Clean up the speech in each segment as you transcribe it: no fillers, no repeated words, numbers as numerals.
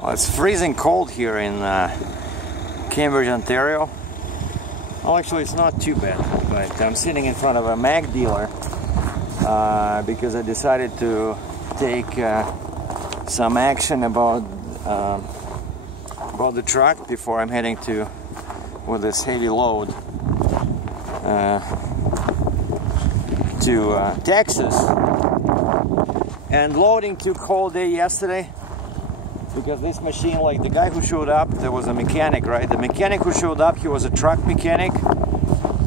Well, it's freezing cold here in Cambridge, Ontario. Well, actually it's not too bad, but I'm sitting in front of a Mac dealer because I decided to take some action about the truck before I'm heading to with this heavy load to Texas. And loading took all day yesterday. Because this machine, like the guy who showed up, there was a mechanic, right? The mechanic who showed up, he was a truck mechanic,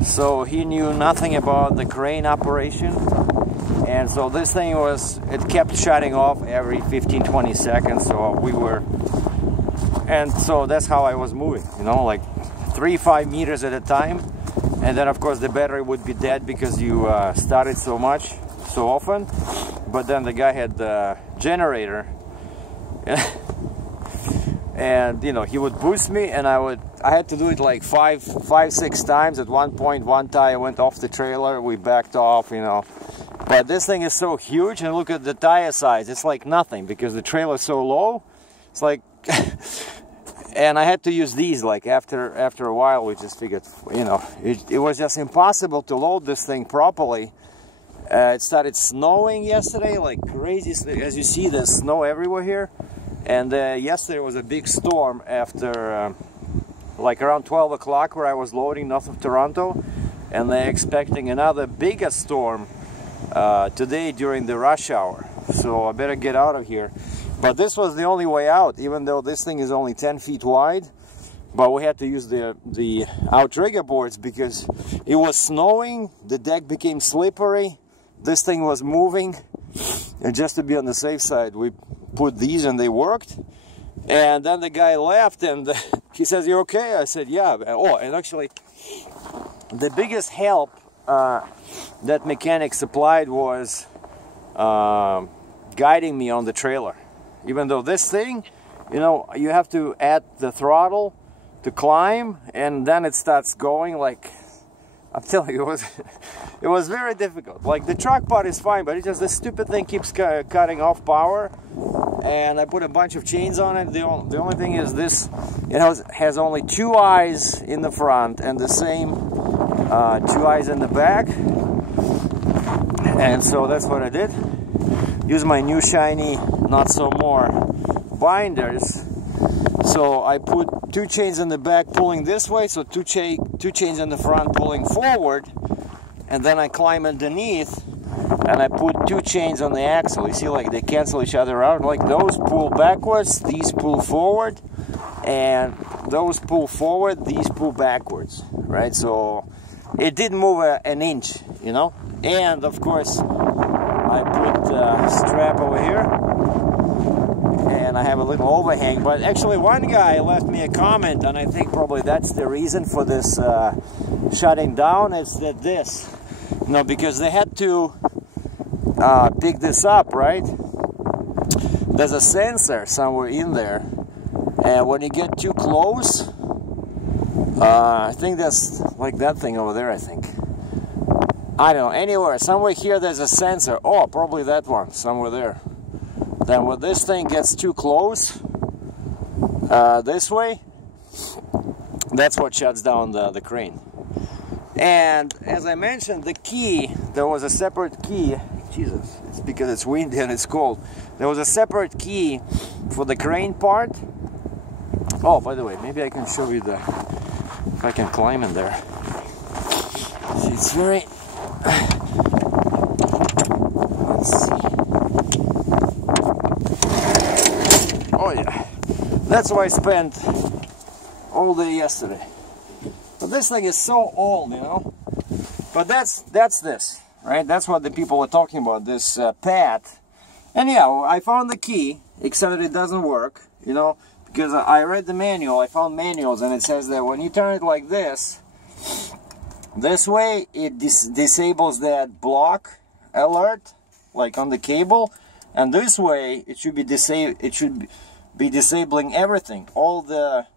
so he knew nothing about the crane operation. And so this thing it kept shutting off every 15-20 seconds, so and so that's how I was moving, you know, like 3-5 meters at a time. And then of course the battery would be dead because you started so often. But then the guy had the generator. And you know, he would boost me, and I had to do it like 5-6 times. At one point, one tire went off the trailer, we backed off, you know. But this thing is so huge, and look at the tire size, it's like nothing because the trailer is so low. It's like and I had to use these, like after a while we just figured, you know, it was just impossible to load this thing properly. It started snowing yesterday like crazy. As you see, there's snow everywhere here. And yesterday was a big storm after like around 12 o'clock where I was loading north of Toronto, and they're expecting another bigger storm today during the rush hour, so I better get out of here. But this was the only way out, even though this thing is only 10 feet wide. But we had to use the outrigger boards because it was snowing, the deck became slippery, this thing was moving, and just to be on the safe side we put these, and they worked. And then the guy left, and he says, "You okay?" I said, "Yeah." Oh, and actually the biggest help that mechanic supplied was guiding me on the trailer. Even though this thing, you know, you have to add the throttle to climb, and then it starts going. Like, I'm telling you, it was very difficult. Like, the truck part is fine, but it's just this stupid thing keeps cutting off power. And I put a bunch of chains on it. The only thing is this, it has only 2 eyes in the front and the same 2 eyes in the back. And so that's what I did. Use my new shiny Not So More binders. So I put 2 chains in the back pulling this way, so two chains in the front pulling forward, and then I climb underneath and I put 2 chains on the axle. You see, like, they cancel each other out. Like, those pull backwards, these pull forward, and those pull forward, these pull backwards, right? So it didn't move an inch, you know. And of course I put a strap over here, and I have a little overhang. But actually one guy left me a comment, and I think probably that's the reason for this shutting down. It's that this, you know, because they had to pick this up, right? There's a sensor somewhere in there, and when you get too close, I think that's like that thing over there, I think. I don't know, anywhere, somewhere here there's a sensor. Oh, probably that one, somewhere there. Then when this thing gets too close, this way, that's what shuts down the crane. And as I mentioned, the key, there was a separate key. Jesus, it's because it's windy and it's cold. There was a separate key for the crane part. Oh, by the way, maybe I can show you if I can climb in there. See, it's very... Let's see. Oh yeah, that's why I spent all day yesterday. But this thing is so old, you know. But that's this. Right, that's what the people were talking about, this pad. And yeah, I found the key, except that it doesn't work, you know, because I read the manual, I found manuals, and it says that when you turn it like this way, it disables that block alert, like on the cable, and this way it should be disabling everything, all the,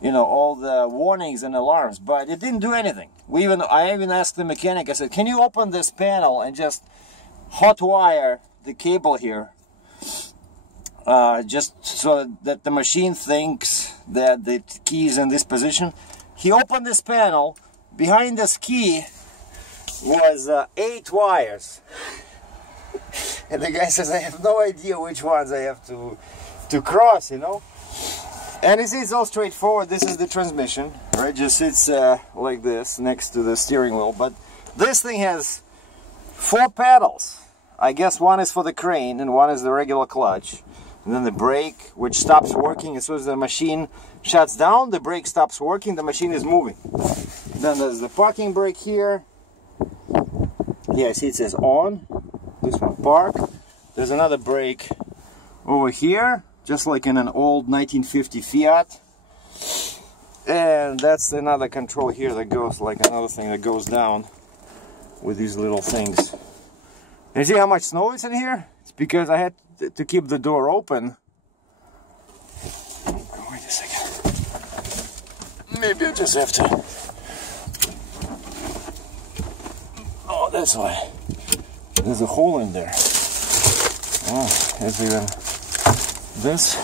you know, all the warnings and alarms. But it didn't do anything. I even asked the mechanic, I said, "Can you open this panel and just hot wire the cable here just so that the machine thinks that the key is in this position. He opened this panel. Behind this key was 8 wires. And the guy says, I have no idea which ones I have to cross, you know. And you see, it's all straightforward. This is the transmission, right? Just sits like this next to the steering wheel. But this thing has 4 pedals. I guess one is for the crane and one is the regular clutch. And then the brake, which stops working as soon as the machine shuts down. The brake stops working, the machine is moving. Then there's the parking brake here. Yeah, see, it says on. This one, park. There's another brake over here, just like in an old 1950 Fiat. And that's another control here that goes like another thing that goes down with these little things. And see how much snow is in here? It's because I had to keep the door open. Wait a second. Maybe I just have to. Oh, that's why. There's a hole in there. Oh, there's even this.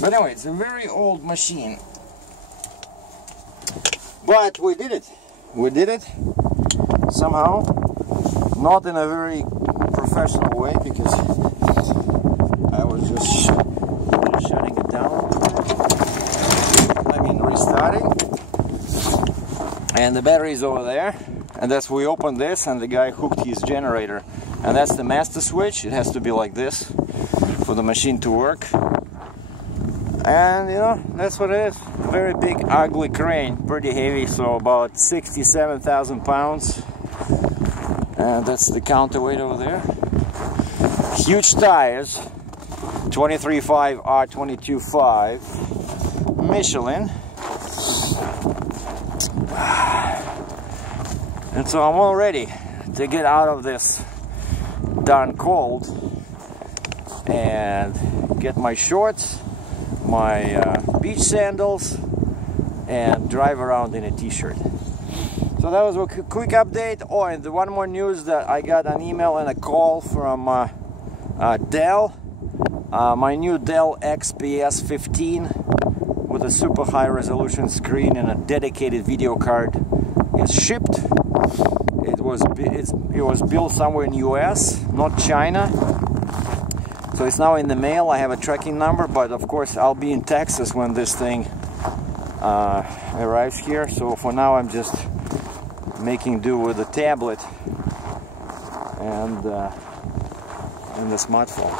But anyway, it's a very old machine. But we did it. We did it somehow. Not in a very professional way, because I was just shutting it down. I mean, restarting. And the battery is over there. And that's we opened this, and the guy hooked his generator. And that's the master switch. It has to be like this for the machine to work. And you know, that's what it is. Very big, ugly crane, pretty heavy, so about 67,000 pounds. And that's the counterweight over there. Huge tires, 23.5 R22.5 Michelin. And so I'm all ready to get out of this darn cold and get my shorts, my beach sandals, and drive around in a t-shirt. So that was a quick update. Oh, and the one more news, that I got an email and a call from Dell. My new Dell XPS 15 with a super high resolution screen and a dedicated video card is shipped. It was built somewhere in US, not China. So it's now in the mail. I have a tracking number, but of course I'll be in Texas when this thing arrives here. So for now I'm just making do with the tablet and the smartphone.